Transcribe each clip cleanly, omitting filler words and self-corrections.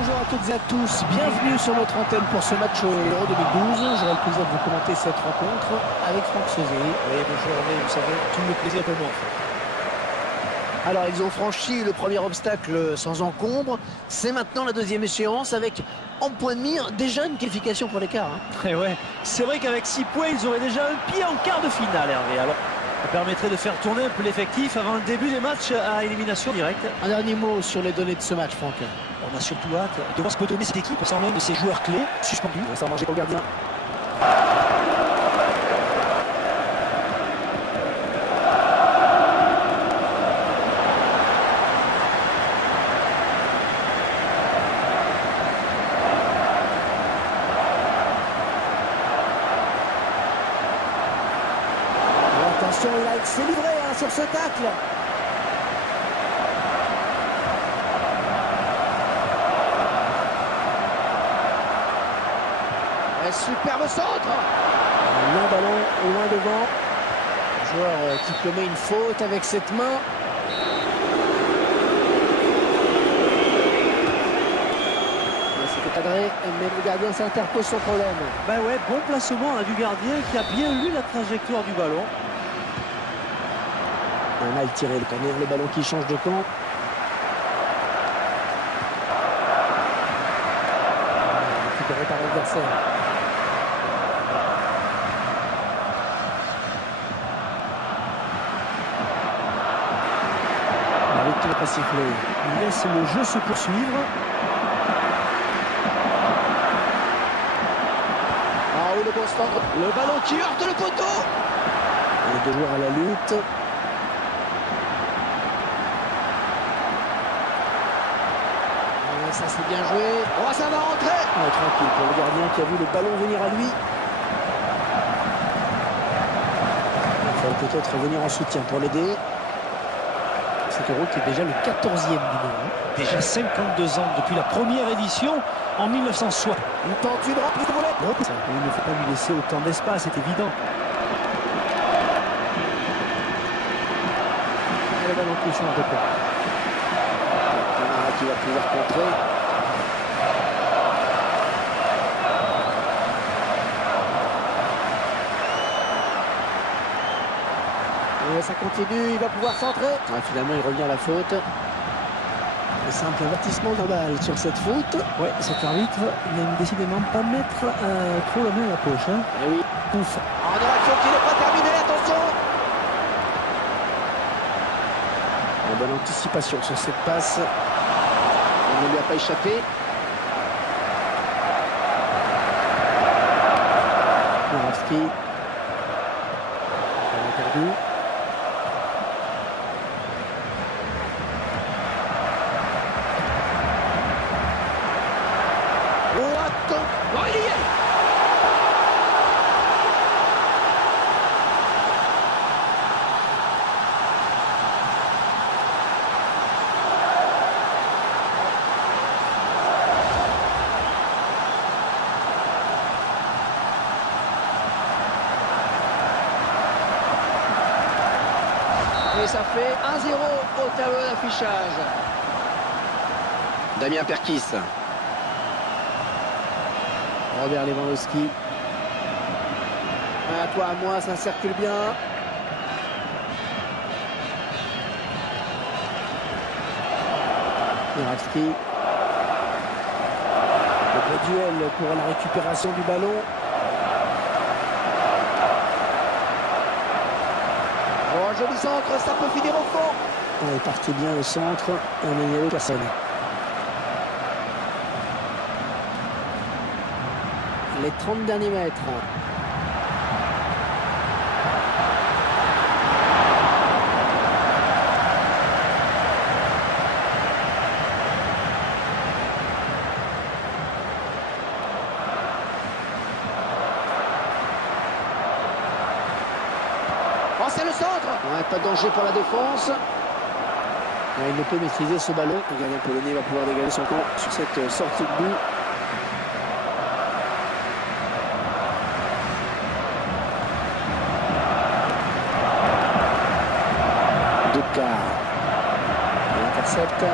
Bonjour à toutes et à tous, bienvenue sur notre antenne pour ce match Euro 2012. J'aurai le plaisir de vous commenter cette rencontre avec Franck Sauzet. Oui, bonjour Hervé, vous savez, tout le plaisir pour moi. Alors ils ont franchi le premier obstacle sans encombre, c'est maintenant la deuxième échéance avec en point de mire déjà une qualification pour l'écart. Et ouais, c'est vrai qu'avec 6 points, ils auraient déjà un pied en quart de finale, Hervé. Alors, ça permettrait de faire tourner un peu l'effectif avant le début des matchs à élimination directe. Un dernier mot sur les données de ce match, Franck. On a surtout hâte de voir ce que peut donner cette équipe sans l'un de ses joueurs clés suspendus. Ça va manger pour le gardien. Attention, il s'est livré sur ce tacle. Un superbe centre. Un long ballon loin devant. Le joueur qui commet une faute avec cette main. C'était cadré, mais le gardien s'interpose son problème. Ben ouais, bon placement là, du gardien qui a bien lu la trajectoire du ballon. Un mal tiré le corner, le ballon qui change de camp. Récupéré par l'adversaire. L'arbitre n'a pas sifflé. Il laisse le jeu se poursuivre. Ah oui, le bon centre. Le ballon qui heurte le poteau. Les deux joueurs à la lutte. Ça c'est bien joué. Oh, ça va rentrer. Tranquille pour le gardien qui a vu le ballon venir à lui. Il faut peut-être revenir en soutien pour l'aider. Cet Euro qui est déjà le 14e numéro. Déjà 52 ans depuis la première édition en 1960. Il tente une reprise de volée. Il ne faut pas lui laisser autant d'espace, c'est évident. Et le ballon qui change de camp. Qui va pouvoir contrer. Et ça continue, il va pouvoir centrer. Finalement, il revient à la faute. Un simple avertissement de balle sur cette faute. Ouais, cet arbitre n'aime décidément pas mettre trop la main à la poche. Et oui. Ouf. En action qui n'est pas terminée, attention. Une bonne anticipation sur cette passe. Il ne lui a pas échappé. Morawski. On a perdu. Oh, attends. Oh, il y est. Et ça fait 1-0 au tableau d'affichage. Damien Perkis. Robert Lewandowski. À toi, à moi, ça circule bien. Morawski. Le beau duel pour la récupération du ballon. Oh, joli centre, ça peut finir au fond. Il est parti bien au centre, mais il n'y avait personne. Les 30 derniers mètres. Oh, c'est le centre. Ouais, pas de danger pour la défense. Il ne peut maîtriser ce ballon. Le gardien polonais va pouvoir dégager son camp sur cette sortie de but. Duka. Il intercepte.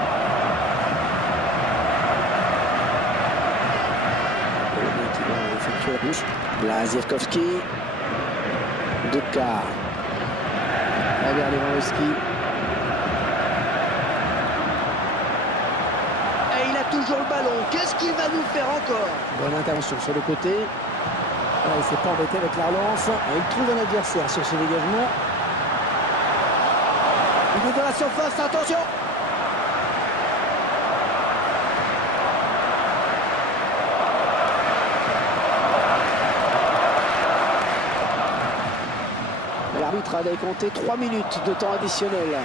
Błaszczykowski. Dudka. Robert Lewandowski. Et il a toujours le ballon. Qu'est-ce qu'il va nous faire encore? Bonne intervention sur le côté. Ouais, il ne s'est pas embêté avec la relance. Et il trouve un adversaire sur ce dégagement. Il est dans la surface, attention! L'arbitre a décompté 3 minutes de temps additionnel.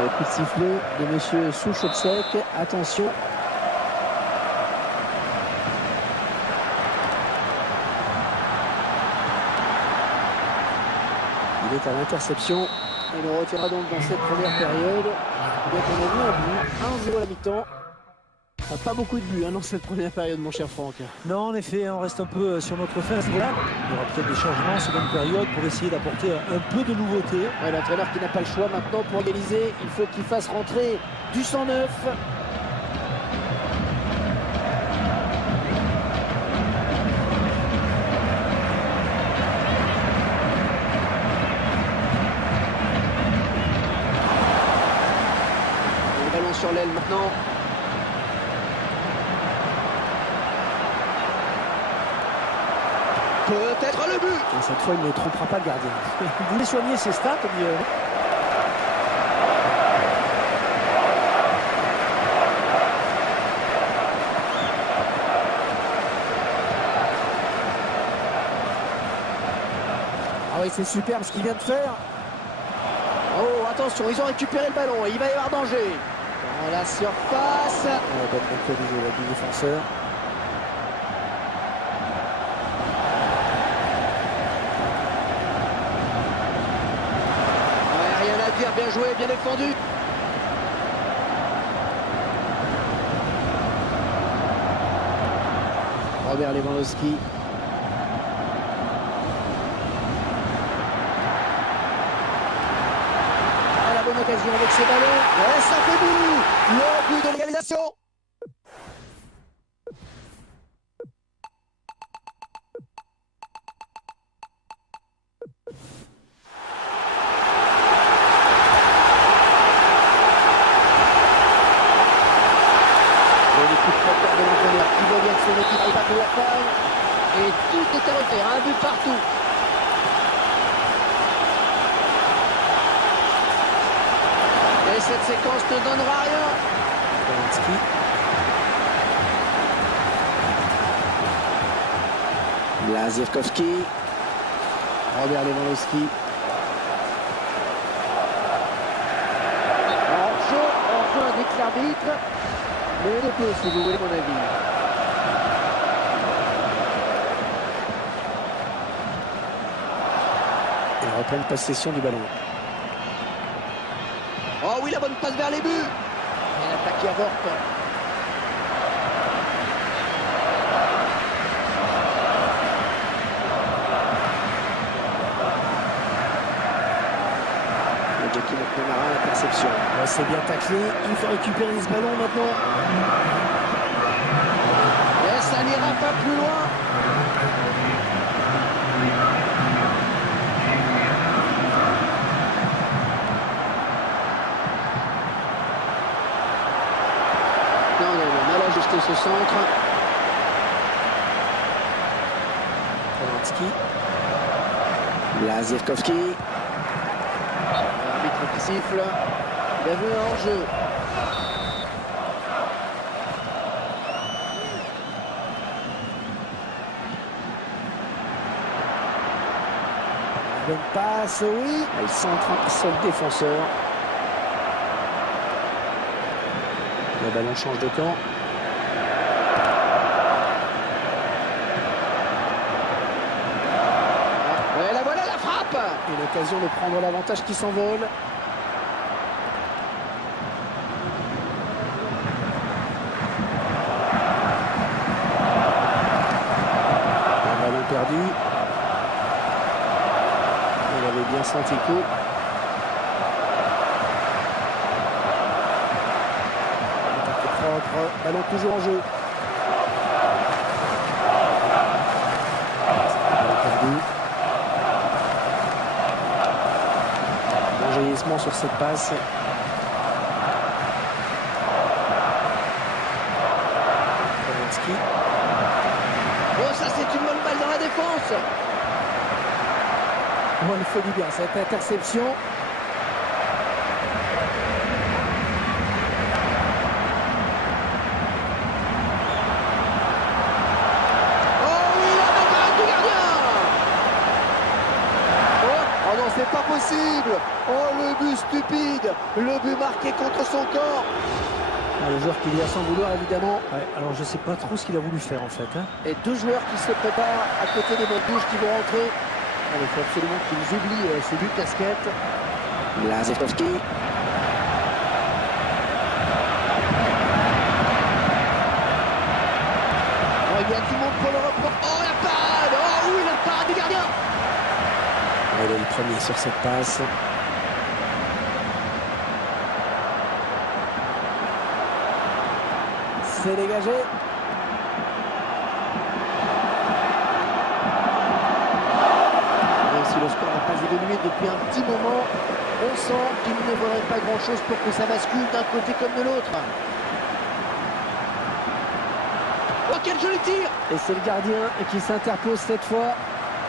Le coup de sifflet de monsieur Souchopsek. Attention. Il est à l'interception. Il le retirera donc dans cette première période. Donc on a vu un but, 1-0 à la mi-temps. Pas beaucoup de buts dans cette première période, mon cher Franck. Non, en effet, on reste un peu sur notre fin. Il y aura peut-être des changements en seconde période pour essayer d'apporter un peu de nouveauté. Ouais, l'entraîneur qui n'a pas le choix maintenant pour égaliser, il faut qu'il fasse rentrer du 109. Le ballon sur l'aile maintenant. Peut-être le but. Et cette fois, il ne trompera pas le gardien. Il voulait soigner ses stats. Ah oui, c'est superbe ce qu'il vient de faire. Oh, attention, ils ont récupéré le ballon. Il va y avoir danger. Dans la surface. Bonne méthode du défenseur. Bien joué, bien défendu. Robert Lewandowski. À la bonne occasion avec ses ballons. Et ça fait but. Le but de l'égalisation. Qui voit bien que son équipe n'est pas pouvoir faire. Et tout est à refaire, un but partout. Et cette séquence ne donnera rien. Błaszczykowski. Robert Lewandowski. En jeu avec l'arbitre. Mais de peu, si vous voulez mon avis. Ils reprennent possession du ballon. Oh oui, la bonne passe vers les buts. Et l'attaque qui avorte. Le Jackie McNamara à la perception. Ouais, c'est bien taclé. Il faut récupérer ce ballon maintenant. Et ça n'ira pas plus loin. Non, mal ajusté ce centre. Błaszczykowski. L'arbitre qui siffle. Il a vu un hors-jeu. Bonne passe, oui. Il centre un seul défenseur. Le ballon change de camp. Ouais, la voilà la frappe. Et l'occasion de prendre l'avantage qui s'envole. Un ballon perdu. Santico. Attaque propre, ballon toujours en jeu. Bon jaillissement sur cette passe. Kowalski. Oh, ça c'est une bonne balle dans la défense. Oh, il faut du bien cette interception. Oh non, c'est pas possible. Oh, le but stupide. Le but marqué contre son corps. Ah, le joueur qui vient sans vouloir évidemment. Ouais, alors je sais pas trop ce qu'il a voulu faire en fait. Hein. Et deux joueurs qui se préparent à côté des bonnes touches qui vont rentrer. Il faut absolument qu'ils oublient ce but casquette. Lazewski. Oh, il y a tout le monde pour le reprendre. Oh, la parade. Oh oui, la parade du gardien. Il est le premier sur cette passe. C'est dégagé. Même si le score n'a pas évolué depuis un petit moment, on sent qu'il ne faudrait pas grand-chose pour que ça bascule d'un côté comme de l'autre. Oh, quel joli tir. Et c'est le gardien qui s'interpose cette fois.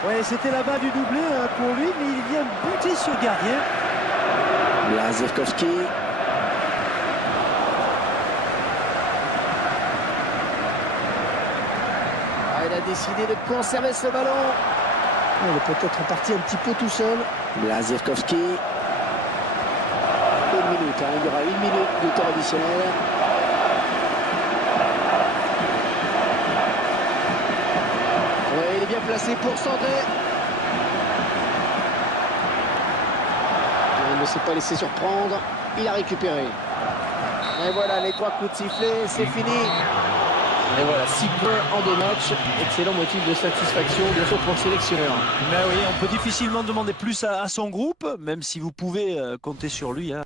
Ouais, c'était là-bas du doublé pour lui, mais il vient buter sur le gardien. Lazewski. Il a décidé de conserver ce ballon. Il est peut-être parti un petit peu tout seul. Lazewski. Une minute, il y aura une minute de temps additionnel. Oui, il est bien placé pour centrer. Il ne s'est pas laissé surprendre. Il a récupéré. Et voilà, les 3 coups de sifflet, c'est fini. Et voilà, 6 points en 2 matchs. Excellent motif de satisfaction, bien sûr, pour le sélectionneur. Mais oui, on peut difficilement demander plus à son groupe, même si vous pouvez compter sur lui. Hein.